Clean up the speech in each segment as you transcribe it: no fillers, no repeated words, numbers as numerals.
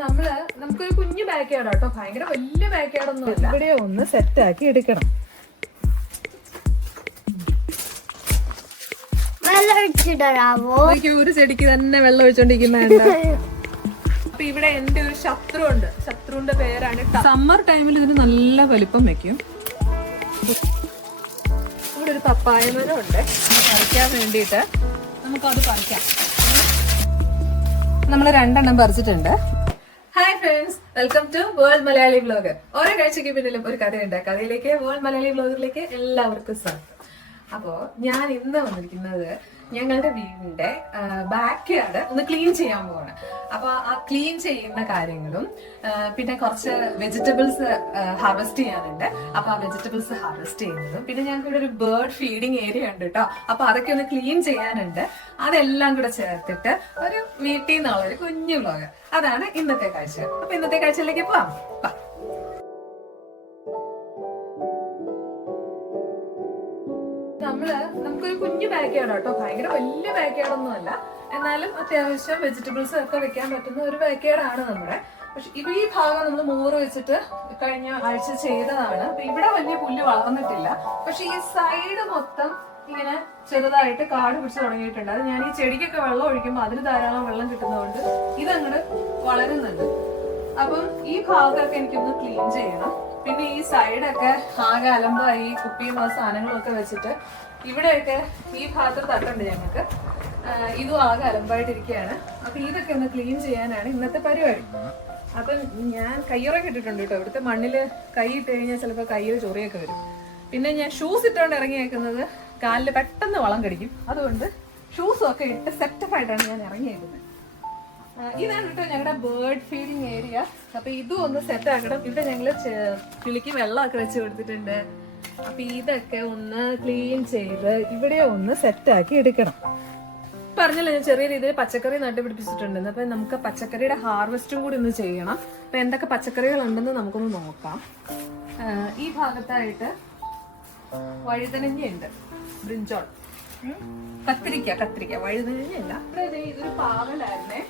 നമുക്കൊരു കുഞ്ഞു ബാക്ക്യാർഡ് കേട്ടോ, ഭയങ്കര വലിയ ബാക്ക്യാർഡ് ഒന്നും അല്ല. ഇവിടെ ഒന്ന് സെറ്റ് ആക്കി എടുക്കണം. ഒരു ചെടിക്ക് തന്നെ വെള്ളം ഒഴിച്ചോണ്ടിരിക്കുന്നുണ്ട്. അപ്പൊ ഇവിടെ എന്റെ ഒരു ശത്രു ഉണ്ട്. ശത്രുവിന്റെ പേരാണ് സമ്മർ ടൈമിൽ ഇതിന് നല്ല വലിപ്പം വെക്കും. ഇവിടെ ഒരു പപ്പായ മരം ഉണ്ട്, പറിക്കാൻ വേണ്ടിയിട്ട് നമുക്കത് പറിക്കാം. നമ്മൾ 2 എണ്ണം പറിച്ചിട്ടുണ്ട്. Hi friends, welcome to world Malayali vlogger. ഓരോ കാഴ്ചയ്ക്ക് പിന്നിലും ഒരു കഥയുണ്ട്. കഥയിലേക്ക് വേൾഡ് മലയാളി വ്ലോഗറിലേക്ക് എല്ലാവർക്കും സ്വാഗതം. അപ്പോ ഞാൻ ഇന്ന് വന്നിരിക്കുന്നത് ഞങ്ങളുടെ വീടിന്റെ ബാക്ക് യാർഡ് ഒന്ന് ക്ലീൻ ചെയ്യാൻ പോവാണ്. അപ്പൊ ആ ക്ലീൻ ചെയ്യുന്ന കാര്യങ്ങളും പിന്നെ കുറച്ച് വെജിറ്റബിൾസ് ഹാർവെസ്റ്റ് ചെയ്യാനുണ്ട്. അപ്പൊ ആ വെജിറ്റബിൾസ് ഹാർവെസ്റ്റ് ചെയ്യുന്നതും പിന്നെ ഞങ്ങൾക്ക് ഇവിടെ ഒരു ബേർഡ് ഫീഡിങ് ഏരിയ ഉണ്ട് കേട്ടോ. അപ്പൊ അതൊക്കെ ഒന്ന് ക്ലീൻ ചെയ്യാനുണ്ട്. അതെല്ലാം കൂടെ ചേർത്തിട്ട് ഒരു വീട്ടിൽ നിന്നുള്ള ഒരു കുഞ്ഞു വ്ലോഗ്, അതാണ് ഇന്നത്തെ കാഴ്ച. അപ്പൊ ഇന്നത്തെ കാഴ്ചയിലേക്ക് പോവാം. നമുക്കൊരു കുഞ്ഞു ബാക്ക്യാർഡ് കേട്ടോ, ഭയങ്കര വലിയ ബാക്ക്യാർഡ് ഒന്നും അല്ല. എന്നാലും അത്യാവശ്യം വെജിറ്റബിൾസ് ഒക്കെ വെക്കാൻ പറ്റുന്ന ഒരു ബാക്ക്യാർഡാണ് നമ്മുടെ. പക്ഷെ ഇപ്പൊ ഈ ഭാഗം നമ്മൾ മോറ് വെച്ചിട്ട് കഴിഞ്ഞ ആഴ്ച ചെയ്തതാണ്. അപ്പൊ ഇവിടെ വലിയ പുല്ല് വളർന്നിട്ടില്ല. പക്ഷെ ഈ സൈഡ് മൊത്തം ഇങ്ങനെ ചെറുതായിട്ട് കാട് പിടിച്ച് തുടങ്ങിയിട്ടുണ്ട്. അത് ഞാൻ ഈ ചെടിക്കൊക്കെ വെള്ളം ഒഴിക്കുമ്പോൾ അതിന് ധാരാളം വെള്ളം കിട്ടുന്നതുകൊണ്ട് ഇതങ്ങോട്ട് വളരുന്നുണ്ട്. അപ്പം ഈ ഭാഗമൊക്കെ എനിക്കൊന്ന് ക്ലീൻ ചെയ്യണം. പിന്നെ ഈ സൈഡൊക്കെ ആകെ അലമ്പായി കുപ്പിയും സാധനങ്ങളൊക്കെ വെച്ചിട്ട് ഇവിടെയൊക്കെ ഈ ഭാഗത്ത് തട്ടുണ്ട് ഞങ്ങൾക്ക്. ഇതും ആകെ അലമ്പായിട്ടിരിക്കുകയാണ്. അപ്പൊ ഇതൊക്കെ ഒന്ന് ക്ലീൻ ചെയ്യാനാണ് ഇന്നത്തെ പരിപാടി. അപ്പൊ ഞാൻ കയ്യുറൊക്കെ ഇട്ടിട്ടുണ്ട് കേട്ടോ. ഇവിടുത്തെ മണ്ണില് കൈ ഇട്ട് കഴിഞ്ഞാൽ ചിലപ്പോൾ കയ്യിൽ ചൊറിയൊക്കെ വരും. പിന്നെ ഞാൻ ഷൂസ് ഇട്ടുകൊണ്ട് ഇറങ്ങിയേക്കുന്നത് കാലിൽ പെട്ടെന്ന് വളം കടിക്കും. അതുകൊണ്ട് ഷൂസും ഒക്കെ ഇട്ട് സെറ്റപ്പ് ആയിട്ടാണ് ഞാൻ ഇറങ്ങിയേക്കുന്നത്. ഇതാണ് കേട്ടോ ഞങ്ങളുടെ ബേർഡ് ഫീഡിങ് ഏരിയ. അപ്പൊ ഇതും ഒന്ന് സെറ്റ് ആക്കണം. ഇവിടെ ഞങ്ങള് കിളിക്ക് വെള്ളമൊക്കെ വെച്ച് കൊടുത്തിട്ടുണ്ട്. അപ്പൊ ഇതൊക്കെ ഒന്ന് ക്ലീൻ ചെയ്ത് ഇവിടെ ഒന്ന് സെറ്റ് ആക്കി എടുക്കണം. പറഞ്ഞല്ലോ ഞാൻ ചെറിയ രീതിയിൽ പച്ചക്കറി നട്ടുപിടിപ്പിച്ചിട്ടുണ്ടെന്ന്. അപ്പൊ നമുക്ക് പച്ചക്കറിയുടെ ഹാർവെസ്റ്റും കൂടി ഒന്ന് ചെയ്യണം. അപ്പൊ എന്തൊക്കെ പച്ചക്കറികൾ ഉണ്ടെന്ന് നമുക്കൊന്ന് നോക്കാം. ഈ ഭാഗത്തായിട്ട് വഴുതനങ്ങയുണ്ട്, ബ്രിഞ്ചോൾ, കത്തിരിക്ക, വഴുതനങ്ങയല്ല. ഇവിടെ ഇതൊരു പാവലായിരുന്നേ.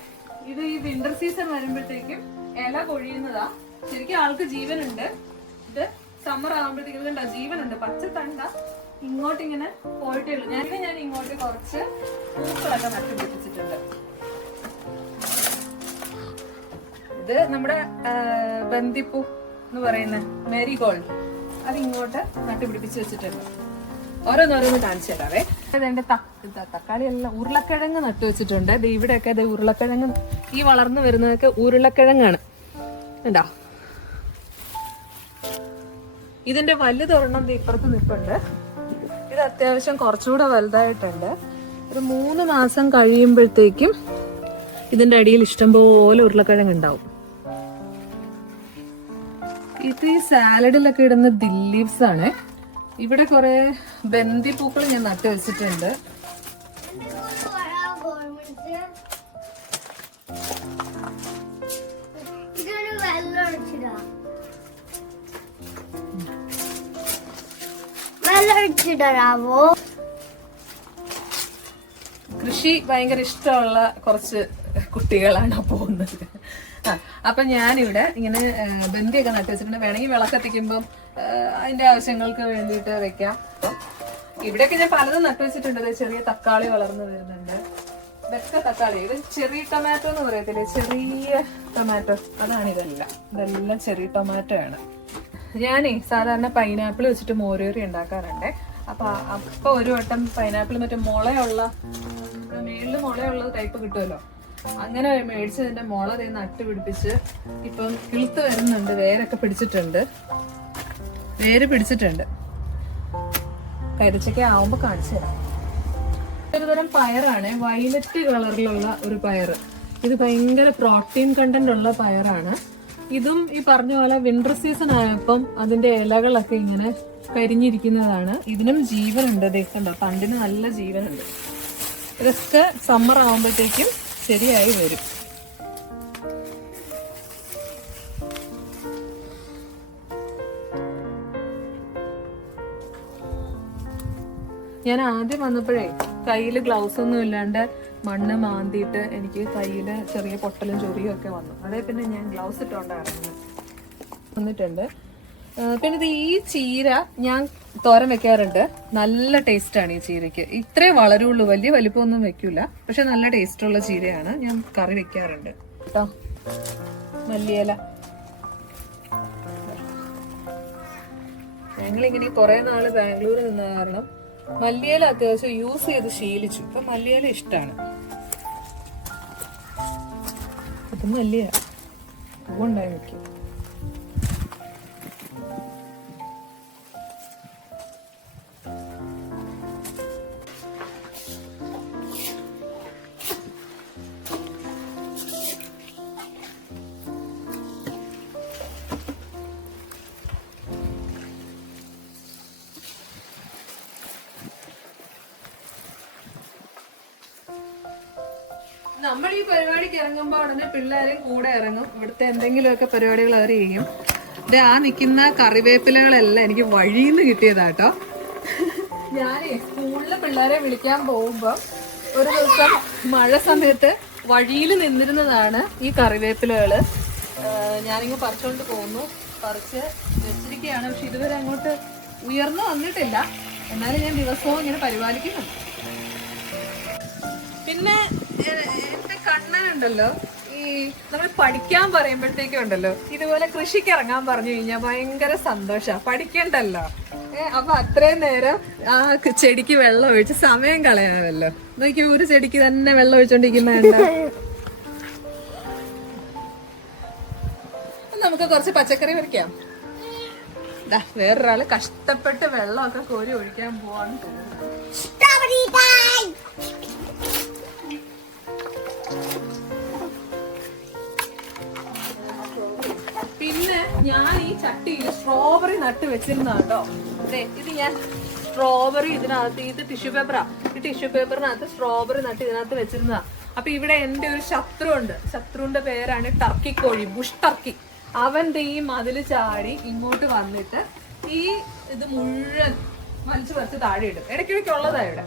ഇത് ഈ വിന്റർ സീസൺ വരുമ്പോഴത്തേക്കും ഇല കൊഴിയുന്നതാ. ശരിക്കും ആൾക്ക് ജീവനുണ്ട്. ഇത് സമ്മർ ആകുമ്പോഴത്തേക്കും കണ്ട ജീവനുണ്ട്. പച്ച തണ്ട ഇങ്ങോട്ട് ഇങ്ങനെ പോയിട്ടേ ഉള്ളൂ. ഞാൻ ഇങ്ങോട്ട് കുറച്ച് പൂക്കളൊക്കെ നട്ടുപിടിപ്പിച്ചിട്ടുണ്ട്. ഇത് നമ്മുടെ ബന്ദിപ്പൂ എന്ന് പറയുന്ന മേരിഗോൾഡ്, അത് ഇങ്ങോട്ട് നട്ടുപിടിപ്പിച്ച് വെച്ചിട്ടുണ്ട്. ഓരോന്നോരോന്ന് കാണിച്ചു തരാവേ. അതെന്റെ തക്കാളി എല്ലാം ഉരുളക്കിഴങ്ങ് നട്ടു വെച്ചിട്ടുണ്ട്. ഇവിടെയൊക്കെ ഉരുളക്കിഴങ്ങ്, ഈ വളർന്നു വരുന്നതൊക്കെ ഉരുളക്കിഴങ്ങാണ്. കണ്ടോ? ഇതിന്റെ വലുതൊരെണ്ണം ഇപ്പുറത്ത് നിൽപ്പുണ്ട്. ഇത് അത്യാവശ്യം കുറച്ചുകൂടെ വലുതായിട്ടുണ്ട്. ഒരു 3 മാസം കഴിയുമ്പോഴത്തേക്കും ഇതിന്റെ അടിയിൽ ഇഷ്ടംപോലെ ഉരുളക്കിഴങ്ങ് ഉണ്ടാവും. ഇത് ഈ സാലഡിലൊക്കെ ഇടുന്ന ദില്ലീവ്സ് ആണ്. ഇവിടെ കുറെ ബന്ദിപ്പൂക്കൾ ഞാൻ നട്ടു വെച്ചിട്ടുണ്ട്. കൃഷി ഭയങ്കര ഇഷ്ടമുള്ള കുറച്ച് കുട്ടികളാണ് പോകുന്നത്. അപ്പൊ ഞാനിവിടെ ഇങ്ങനെ ബന്ദിയൊക്കെ നട്ടു വെച്ചിട്ടുണ്ട്. വേണമെങ്കിൽ വിളക്കെത്തിക്കുമ്പം അതിന്റെ ആവശ്യങ്ങൾക്ക് വേണ്ടിയിട്ട് വെക്കാം. ഇവിടെയൊക്കെ ഞാൻ പലതും നട്ടു വെച്ചിട്ടുണ്ട്. ചെറിയ തക്കാളി വളർന്നു വരുന്നുണ്ട്. ഇതൊക്കെ തക്കാളി. ഇത് ചെറിയ ടൊമാറ്റോ എന്ന് പറയത്തില്ലേ, ചെറിയ ടൊമാറ്റോ, അതാണ് ഇതെല്ലാം ചെറിയ ടൊമാറ്റോ ആണ്. ഞാനേ സാധാരണ പൈനാപ്പിൾ വെച്ചിട്ട് മോരേറി ഉണ്ടാക്കാറുണ്ട്. അപ്പൊ ഒരു വട്ടം പൈനാപ്പിൾ മറ്റേ മുളയുള്ള, മേളില് മുളയുള്ള ടൈപ്പ് കിട്ടുമല്ലോ, അങ്ങനെ മേടിച്ചതിന്റെ മുള നട്ട് പിടിപ്പിച്ച് ഇപ്പം കിളുത്ത് വരുന്നുണ്ട്. വേരൊക്കെ പിടിച്ചിട്ടുണ്ട്. കരിച്ചൊക്കെ ആവുമ്പോ കാണിച്ചു തരാം. ഒരുതരം പയറാണ്, വയലറ്റ് കളറിലുള്ള ഒരു പയറ്. ഇത് ഭയങ്കര പ്രോട്ടീൻ കണ്ടന്റ് ഉള്ള പയറാണ്. ഇതും ഈ പറഞ്ഞ പോലെ വിന്റർ സീസൺ ആയപ്പം അതിന്റെ ഇലകളൊക്കെ ഇങ്ങനെ കരിഞ്ഞിരിക്കുന്നതാണ്. ഇതിനും ജീവനുണ്ട്. കണ്ടോ, തണ്ടിന് നല്ല ജീവനുണ്ട്. ഇതൊക്കെ സമ്മർ ആവുമ്പോഴത്തേക്കും ശരിയായി വരും. ഞാൻ ആദ്യം വന്നപ്പോഴേ കയ്യിൽ ഗ്ലൗസ് ഒന്നും ഇല്ലാണ്ട് മണ്ണ് മാന്തിയിട്ട് എനിക്ക് കയ്യിൽ ചെറിയ പൊട്ടലും ചൊറിയും ഒക്കെ വന്നു. അതേ പിന്നെ ഞാൻ ഗ്ലൗസ് ഇട്ടുകൊണ്ടായിരുന്നു വന്നിട്ടുണ്ട്. പിന്നെ ഇത് ഈ ചീര ഞാൻ തോരൻ വെക്കാറുണ്ട്. നല്ല ടേസ്റ്റാണ് ഈ ചീരയ്ക്ക്. ഇത്രേ വളരുള്ളൂ, വലിയ വലിപ്പമൊന്നും വെക്കൂല, പക്ഷെ നല്ല ടേസ്റ്റുള്ള ചീരയാണ്. ഞാൻ കറി വെക്കാറുണ്ട് കേട്ടോ. മല്ലിയില ഞങ്ങളിങ്ങനെ കുറെ നാള് ബാംഗ്ലൂർ നിന്ന കാരണം മല്ലിയില അത്യാവശ്യം യൂസ് ചെയ്ത് ശീലിച്ചു. ഇപ്പൊ മല്ലിയില ഇഷ്ടമാണ്. അത് മല്ലിയ പൂവുണ്ടായി നിൽക്കും. നമ്മൾ ഈ പരിപാടിക്ക് ഇറങ്ങുമ്പോൾ ഉടനെ പിള്ളേരും കൂടെ ഇറങ്ങും. ഇവിടുത്തെ എന്തെങ്കിലുമൊക്കെ പരിപാടികൾ അവർ ചെയ്യും. ആ നിൽക്കുന്ന കറിവേപ്പിലകളെല്ലാം എനിക്ക് വഴിയിൽ നിന്ന് കിട്ടിയതാട്ടോ. ഞാനേ സ്കൂളിലെ പിള്ളേരെ വിളിക്കാൻ പോകുമ്പോൾ ഒരു ദിവസം മഴ സമയത്ത് വഴിയിൽ നിന്നിരുന്നതാണ് ഈ കറിവേപ്പിലകള്. ഞാനിങ്ങ് പറിച്ചുകൊണ്ട് പോകുന്നു, പറിച്ച് വെച്ചിരിക്കുകയാണ്. പക്ഷെ ഇതുവരെ അങ്ങോട്ട് ഉയർന്നു വന്നിട്ടില്ല. എന്നാലും ഞാൻ ദിവസവും ഇങ്ങനെ പരിപാലിക്കുന്നുണ്ട്. പിന്നെ എന്റെ കണ്ണനുണ്ടല്ലോ, ഈ നമ്മൾ പഠിക്കാൻ പറയുമ്പോഴത്തേക്കും ഉണ്ടല്ലോ, ഇതുപോലെ കൃഷിക്ക് ഇറങ്ങാൻ പറഞ്ഞു കഴിഞ്ഞാൽ ഭയങ്കര സന്തോഷമാണ്. പഠിക്കണ്ടല്ലോ, അപ്പൊ അത്രയും നേരം ആ ചെടിക്ക് വെള്ളം ഒഴിച്ച് സമയം കളയാമല്ലോ. നോക്കി ഒരു ചെടിക്ക് തന്നെ വെള്ളം ഒഴിച്ചോണ്ടിരിക്കുന്നുണ്ട്. നമുക്ക് കുറച്ച് പച്ചക്കറി പറിക്കാം. വേറൊരാള് കഷ്ടപ്പെട്ട് വെള്ളമൊക്കെ കോരി ഒഴിക്കാൻ പോവാന്ന് തോന്നുന്നു. പിന്നെ ഞാൻ ഈ ചട്ടിയിൽ സ്ട്രോബെറി നട്ട് വെച്ചിരുന്ന കേട്ടോ. ഇത് ഞാൻ സ്ട്രോബെറി ഇതിനകത്ത്, ഇത് ടിഷ്യൂ പേപ്പറാ, ഈ ടിഷ്യൂ പേപ്പറിനകത്ത് സ്ട്രോബെറി നട്ട് ഇതിനകത്ത് വെച്ചിരുന്നതാ. അപ്പൊ ഇവിടെ എന്റെ ഒരു ശത്രു ഉണ്ട്. ശത്രുവിന്റെ പേരാണ് ടർക്കി കോഴി, ബുഷ് ടർക്കി. അവന്റെ ഈ മതില് ചാടി ഇങ്ങോട്ട് വന്നിട്ട് ഈ ഇത് മുഴുവൻ വലിച്ചു പറിച്ച് താഴെ ഇടും. ഇടയ്ക്കിടയ്ക്കുള്ളതാ ഇവിടെ.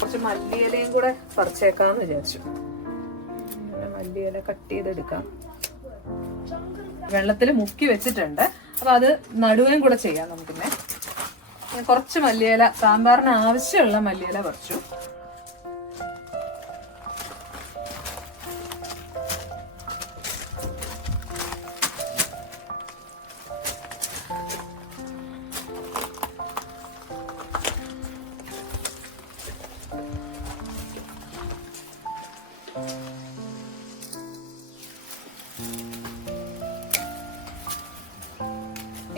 കുറച്ച് മല്ലിയിലയും കൂടെ പറിച്ചേക്കാന്ന് വിചാരിച്ചു. മല്ലിയില കട്ട് ചെയ്തെടുക്കാം. വെള്ളത്തിൽ മുക്കി വെച്ചിട്ടുണ്ട്. അപ്പൊ അത് നടുവേം കൂടെ ചെയ്യാം നമുക്കിന്നെ. കുറച്ച് മല്ലിയില, സാമ്പാറിന് ആവശ്യമുള്ള മല്ലിയില പറിച്ചു.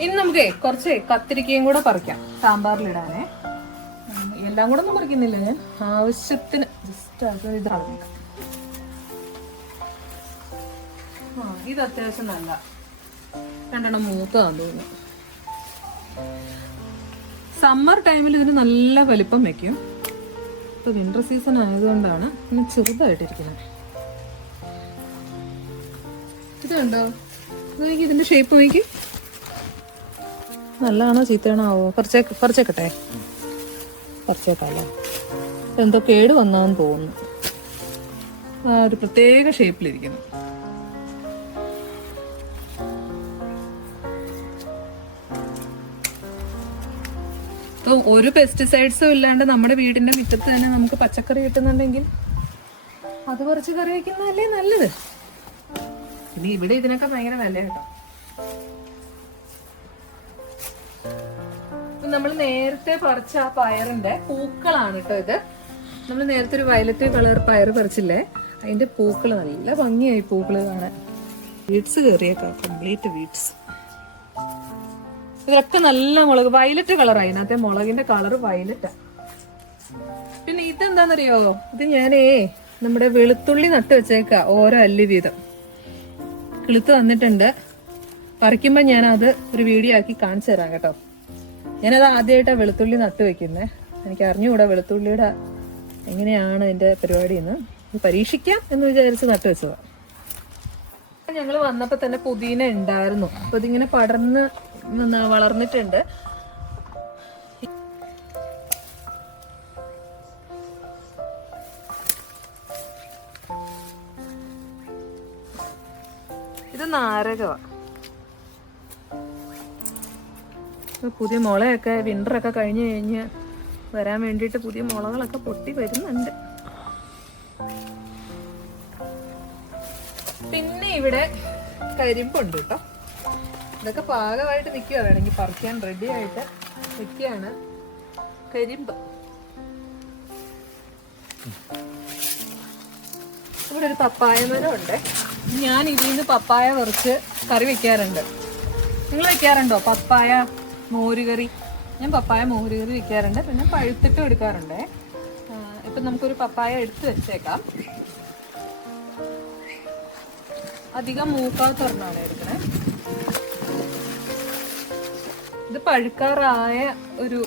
ഇനി നമുക്ക് കുറച്ച് കത്തിരിക്കയും കൂടെ പറിക്കാം സാമ്പാറിലിടാനേ. എല്ലാം കൂടെ ഒന്നും പറിക്കുന്നില്ല ഞാൻ, ആവശ്യത്തിന് ജസ്റ്റ് അത് ഇതാണ്. ഇത് അത്യാവശ്യം നല്ല രണ്ടെണ്ണം മൂത്തതാന്ന് തോന്നുന്നു. സമ്മർ ടൈമിൽ ഇതിന് നല്ല വലിപ്പം വെക്കും. ഇപ്പൊ വിന്റർ സീസൺ ആയതുകൊണ്ടാണ് ഇന്ന് ചെറുതായിട്ടിരിക്കുന്നത്. ഇത് കണ്ടോ, നോക്കി ഇതിന്റെ ഷേപ്പ് നോക്കി. നല്ലതാണോ ചീത്തയാണോ ആവോ? പറിച്ചേക്കട്ടെ, പറിച്ചേക്കാല്ലേ. എന്തോ കേട് വന്നാന്ന് തോന്നുന്നു. ആ ഒരു പ്രത്യേക ഷേപ്പിലിരിക്കുന്നു. ഇപ്പൊ ഒരു പെസ്റ്റിസൈഡ്സും ഇല്ലാണ്ട് നമ്മുടെ വീടിന്റെ മുറ്റത്ത് തന്നെ നമുക്ക് പച്ചക്കറി കിട്ടുന്നുണ്ടെങ്കിൽ അത് കുറച്ച് കറി വയ്ക്കുന്നതല്ലേ നല്ലത്. ഇനി ഇവിടെ ഇതിനൊക്കെ ഭയങ്കര വില കേട്ടോ. നമ്മൾ നേരത്തെ പറിച്ച ആ പയറിന്റെ പൂക്കളാണ് കേട്ടോ ഇത്. നമ്മൾ നേരത്തെ ഒരു വയലറ്റ് കളർ പയർ പറിച്ചില്ലേ, അതിന്റെ പൂക്കൾ നല്ല ഭംഗിയായി പൂക്കള് കാണാൻ. വീഡ്സ് കയറിയേക്കാം, കംപ്ലീറ്റ് വീഡ്സ്. ഇതൊക്കെ നല്ല മുളക്, വയലറ്റ് കളറായി. അതിനകത്തെ മുളകിന്റെ കളർ വയലറ്റാ. പിന്നെ ഇതെന്താന്നറിയോ, ഇത് ഞാനേ നമ്മുടെ വെളുത്തുള്ളി നട്ട് വെച്ചേക്ക, ഓരോ അല്ലി വീതം. കിളുത്ത് വന്നിട്ടുണ്ട്. പറിക്കുമ്പോൾ ഞാനത് ഒരു വീഡിയോ ആക്കി കാണിച്ചു തരാം കേട്ടോ. ഞാനത് ആദ്യമായിട്ടാണ് വെളുത്തുള്ളി നട്ട് വെക്കുന്നത്. എനിക്ക് അറിഞ്ഞുകൂടാ വെളുത്തുള്ളിയുടെ എങ്ങനെയാണ് ഇതിൻ്റെ പരിപാടി എന്ന്. പരീക്ഷിക്കാം എന്ന് വിചാരിച്ച് നട്ട് വെച്ചതാണ്. ഞങ്ങൾ വന്നപ്പോൾ തന്നെ പുതിന ഉണ്ടായിരുന്നു. അപ്പോൾ ഇതിങ്ങനെ പടർന്ന് വളർന്നിട്ടുണ്ട്. ഇത് നാരകമാണ്. പുതിയ മുളയൊക്കെ വിൻ്ററൊക്കെ കഴിഞ്ഞ് വരാൻ വേണ്ടിയിട്ട് പുതിയ മുളകളൊക്കെ പൊട്ടി വരുന്നുണ്ട്. പിന്നെ ഇവിടെ കരിമ്പുണ്ട് കേട്ടോ. ഇതൊക്കെ പാകമായിട്ട് നിൽക്കുക, വേണമെങ്കിൽ പറിക്കാൻ റെഡി ആയിട്ട് നിൽക്കുകയാണ് കരിമ്പ്. ഇവിടെ ഒരു പപ്പായ മരം ഉണ്ട്. ഞാൻ ഇതിൽ നിന്ന് പപ്പായ പറിച്ച് കറി വെക്കാറുണ്ട്. നിങ്ങൾ വെക്കാറുണ്ടോ പപ്പായ മോരുകറി? ഞാൻ പപ്പായ മോരുകറി വെക്കാറുണ്ട്. പിന്നെ പഴുത്തിട്ട് എടുക്കാറുണ്ട്. ഇപ്പം നമുക്കൊരു പപ്പായ എടുത്ത് വെച്ചേക്കാം. അധികം മൂക്കാത്തൊരെണ്ണമാണ് എടുക്കണേ. ഇത് പഴുക്കാറായ ഒരു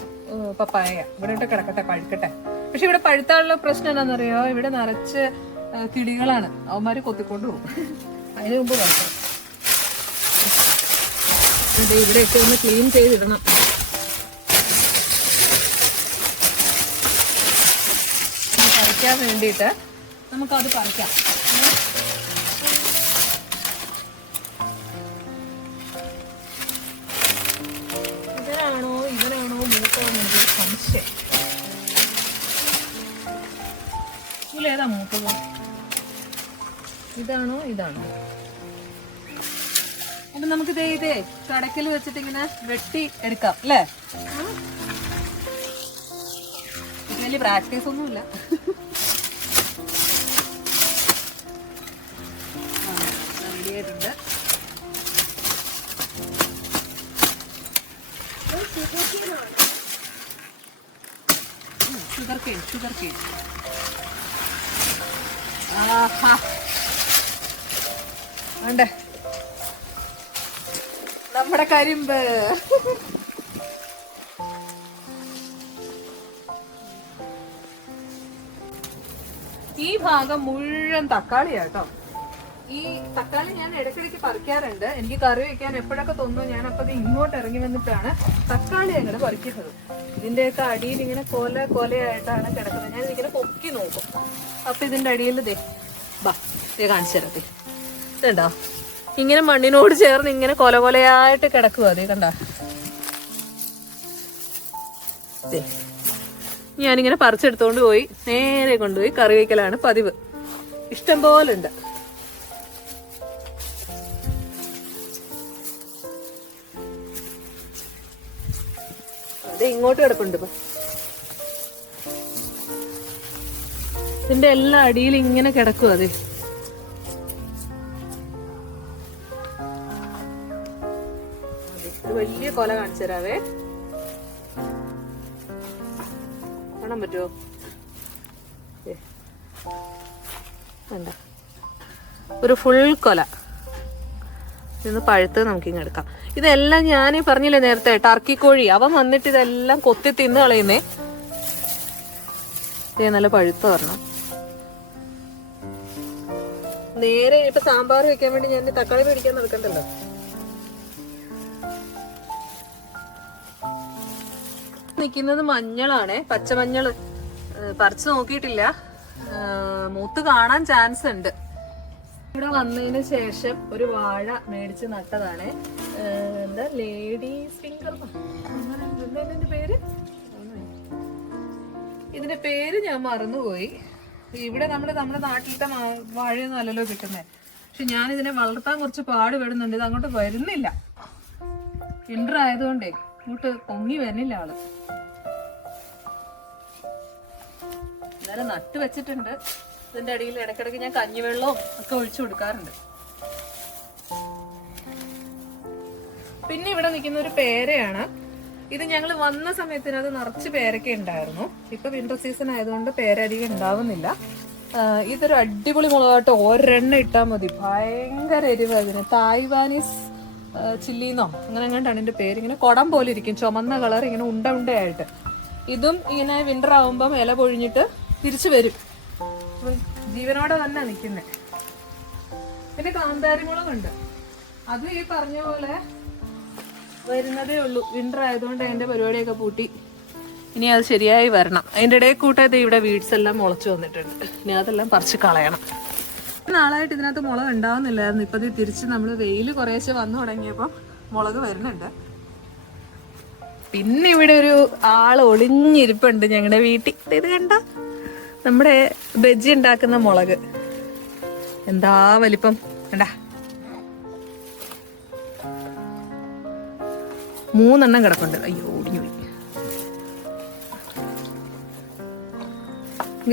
പപ്പായ. ഇവിടെ ഇട്ട് കിടക്കട്ടെ, പഴുക്കട്ടെ. പക്ഷെ ഇവിടെ പഴുത്താനുള്ള പ്രശ്നം എന്താണെന്നറിയോ? ഇവിടെ നിറച്ച് കിളികളാണ്. അവന്മാര് കൊത്തിക്കൊണ്ടു പോകും. അതിന് മുമ്പ് കളിക്കണം. അതെ, ഇവിടെയൊക്കെ ഒന്ന് ക്ലീൻ ചെയ്തിടണം. പറിക്കാൻ വേണ്ടിയിട്ട് നമുക്കത് പറിക്കാം. ഇവനാണോ മൂത്തതെന്ന് എനിക്കൊരു സംശയം. ഇതിലേതാ മൂത്തത്? ഇതാണോ ഇതാണോ? അപ്പൊ നമുക്ക് ഇതേ കടക്കൽ വെച്ചിട്ട് ഇങ്ങനെ വെട്ടി എടുക്കാം അല്ലേ? ഇത് വലിയ പ്രാക്ടീസ് ഒന്നുമില്ല. റെഡി ആയിട്ടുണ്ട്. Sugar cane. വേണ്ടേ നമ്മുടെ കരിമ്പ്. ഈ ഭാഗം മുഴുവൻ തക്കാളിയാട്ടോ. ഈ തക്കാളി ഞാൻ ഇടയ്ക്കിടയ്ക്ക് പറിക്കാറുണ്ട്. എനിക്ക് കറി വെക്കാൻ എപ്പോഴൊക്കെ തോന്നുന്നു ഞാൻ അപ്പം ഇങ്ങോട്ട് ഇറങ്ങി വന്നിട്ടാണ് തക്കാളി അങ്ങനെ പറിക്കുന്നത്. ഇതിന്റെയൊക്കെ അടിയിൽ ഇങ്ങനെ കൊലയായിട്ടാണ് കിടക്കുന്നത്. ഞാൻ ഇതിങ്ങനെ പൊക്കി നോക്കും. അപ്പൊ ഇതിന്റെ അടിയിൽ കാണിച്ചു തരത്തെ ഇതുണ്ടോ? ഇങ്ങനെ മണ്ണിനോട് ചേർന്ന് ഇങ്ങനെ കൊലയായിട്ട് കിടക്കുക. അതേ കണ്ട. ഞാനിങ്ങനെ പറിച്ചെടുത്തോണ്ട് പോയി നേരെ കൊണ്ടുപോയി കറി വയ്ക്കലാണ് പതിവ്. ഇഷ്ടം പോലെ ഉണ്ട്. അത് ഇങ്ങോട്ട് കിടപ്പുണ്ട്. ഇപ്പൊ ഇതിന്റെ എല്ലാ അടിയിൽ ഇങ്ങനെ കിടക്കും. അതെ, വലിയ കൊല കാണിച്ചു തരാവേ. കാണാൻ പറ്റുമോ? വേണ്ട, ഒരു ഫുൾ കൊല. ഇന്ന് പഴുത്ത് നമുക്കിങ്ങനെ എടുക്കാം. ഇതെല്ലാം ഞാൻ പറഞ്ഞില്ലേ നേരത്തെ, ടർക്കി കോഴി അവൻ വന്നിട്ട് ഇതെല്ലാം കൊത്തി തിന്ന് കളയുന്നേ. ഇതേ നല്ല പഴുത്ത വരണം. നേരെ ഇപ്പൊ സാമ്പാർ വെക്കാൻ വേണ്ടി ഞാൻ തക്കാളി മേടിക്കാൻ നടക്കണ്ടല്ലോ. നിക്കുന്നത് മഞ്ഞളാണേ, പച്ചമഞ്ഞള്. പറിച്ചു നോക്കിയിട്ടില്ല, മൂത്ത് കാണാൻ ചാൻസ് ഉണ്ട്. ഇവിടെ വന്നതിന് ശേഷം ഒരു വാഴ മേടിച്ച് നട്ടതാണ്. എന്താ ലേഡീസ് ഫിംഗർ, എന്താ ഇതിന്റെ പേര്? ഇതിന്റെ പേര് ഞാൻ മറന്നുപോയി. ഇവിടെ നമ്മുടെ നാട്ടിലത്തെ വാഴയൊന്നും അല്ലല്ലോ കിട്ടുന്നത്. പക്ഷെ ഞാൻ ഇതിനെ വളർത്താൻ കുറച്ച് പാടുപെടുന്നുണ്ട്. ഇത് അങ്ങോട്ട് വരുന്നില്ല. വിൻ്റർ ആയതുകൊണ്ടേ ഇങ്ങോട്ട് പൊങ്ങി വരുന്നില്ല ആള്. എന്നാലും നട്ട് വെച്ചിട്ടുണ്ട്. ഇതിന്റെ അടിയിൽ ഇടയ്ക്കിടയ്ക്ക് ഞാൻ കഞ്ഞിവെള്ളവും ഒക്കെ ഒഴിച്ചു കൊടുക്കാറുണ്ട്. പിന്നെ ഇവിടെ നിൽക്കുന്ന ഒരു പേരയാണ്. ഇത് ഞങ്ങൾ വന്ന സമയത്തിന് അത് നിറച്ച് പേരൊക്കെ ഉണ്ടായിരുന്നു. ഇപ്പൊ വിന്റർ സീസൺ ആയതുകൊണ്ട് പേര അധികം ഉണ്ടാവുന്നില്ല. ഇതൊരു അടിപൊളി മുളകാട്ടോ, ഒരെണ്ണം ഇട്ടാൽ മതി. ഭയങ്കര എരിവ്. ഇതിന് തായ്വാനീസ് ചില്ലിന്നോ അങ്ങനെ എങ്ങാണ്ടാണ് ഇതിൻ്റെ പേര്. ഇങ്ങനെ കുടം പോലെ ഇരിക്കും, ചുമന്ന കളർ, ഇങ്ങനെ ഉണ്ട ഉണ്ടയായിട്ട്. ഇതും ഇങ്ങനെ വിൻ്റർ ആകുമ്പം ഇല പൊഴിഞ്ഞിട്ട് തിരിച്ചു വരും. ജീവനോടെ തന്നെ നിൽക്കുന്നത്. പിന്നെ കാന്താരി മുളകുണ്ട്, അതും ഈ പറഞ്ഞ പോലെ വരുന്നതേ ഉള്ളൂ. വിൻ്റർ ആയതുകൊണ്ട് അതിൻ്റെ പരിപാടിയൊക്കെ പൂട്ടി. ഇനി അത് ശരിയായി വരണം. അതിൻ്റെ ഇടയിൽ കൂട്ടത് ഇവിടെ വീഡ്സ് എല്ലാം മുളച്ചു വന്നിട്ടുണ്ട്. ഇനി അതെല്ലാം പറിച്ച് കളയണം. നാളായിട്ട് ഇതിനകത്ത് മുളക് ഉണ്ടാവുന്നില്ലായിരുന്നു. ഇപ്പം ഇത് തിരിച്ച് നമ്മൾ വെയിൽ കുറേശ്ശെ വന്നു തുടങ്ങിയപ്പോൾ മുളക് വരുന്നുണ്ട്. പിന്നെ ഇവിടെ ഒരു ആൾ ഒളിഞ്ഞിരിപ്പുണ്ട് ഞങ്ങളുടെ വീട്ടിൽ. ഇത് കണ്ട നമ്മുടെ ബജ്ജി ഉണ്ടാക്കുന്ന മുളക്. എന്താ വലിപ്പം കണ്ടാ, 3 കിടപ്പുണ്ട്. അയ്യോ ഒടിഞ്ഞു പോയി.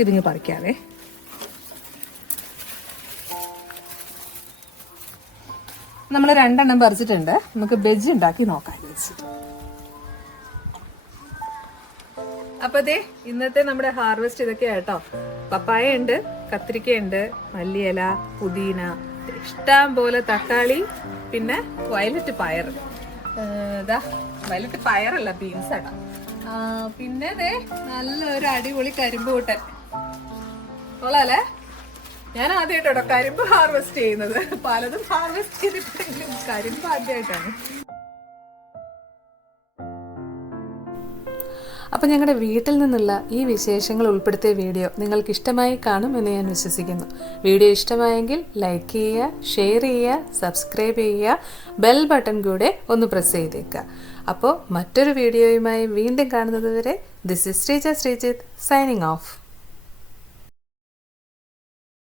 ഇതിങ്ങ് പറിക്കാവേ. നമ്മൾ 2 പറിച്ചിട്ടുണ്ട്. നമുക്ക് ബജ്ജി ഉണ്ടാക്കി നോക്കാം വെച്ചിട്ട്. അപ്പൊ ദേ ഇന്നത്തെ നമ്മുടെ ഹാർവെസ്റ്റ് ഇതൊക്കെയാ കേട്ടോ. പപ്പായ ഉണ്ട്, കത്തിരിക്കയുണ്ട്, മല്ലിയില, പുതിന, ഇഷ്ടം പോലെ തക്കാളി, പിന്നെ വയലറ്റ് പയർ. ഇതാ വയലറ്റ് പയറല്ല, ബീൻസ് ആട്ടോ. പിന്നെ ദേ നല്ലൊരു അടിപൊളി കരിമ്പ് കൂട്ടൻ. കൊള്ളാല്ലേ? ഞാൻ ആദ്യമായിട്ടോ കരിമ്പ് ഹാർവെസ്റ്റ് ചെയ്യുന്നത്. പലതും ഹാർവെസ്റ്റ് ചെയ്തിട്ടെങ്കിലും കരിമ്പ് ആദ്യമായിട്ടാണ്. അപ്പോൾ ഞങ്ങളുടെ വീട്ടിൽ നിന്നുള്ള ഈ വിശേഷങ്ങൾ ഉൾപ്പെടുത്തിയ വീഡിയോ നിങ്ങൾക്ക് ഇഷ്ടമായി കാണുമെന്ന് ഞാൻ വിശ്വസിക്കുന്നു. വീഡിയോ ഇഷ്ടമായെങ്കിൽ ലൈക്ക് ചെയ്യുക, ഷെയർ ചെയ്യുക, സബ്സ്ക്രൈബ് ചെയ്യുക, ബെൽ ബട്ടൺ കൂടെ ഒന്ന് പ്രസ് ചെയ്തേക്കുക. അപ്പോൾ മറ്റൊരു വീഡിയോയുമായി വീണ്ടും കാണുന്നത് വരെ this is Sreejith signing off.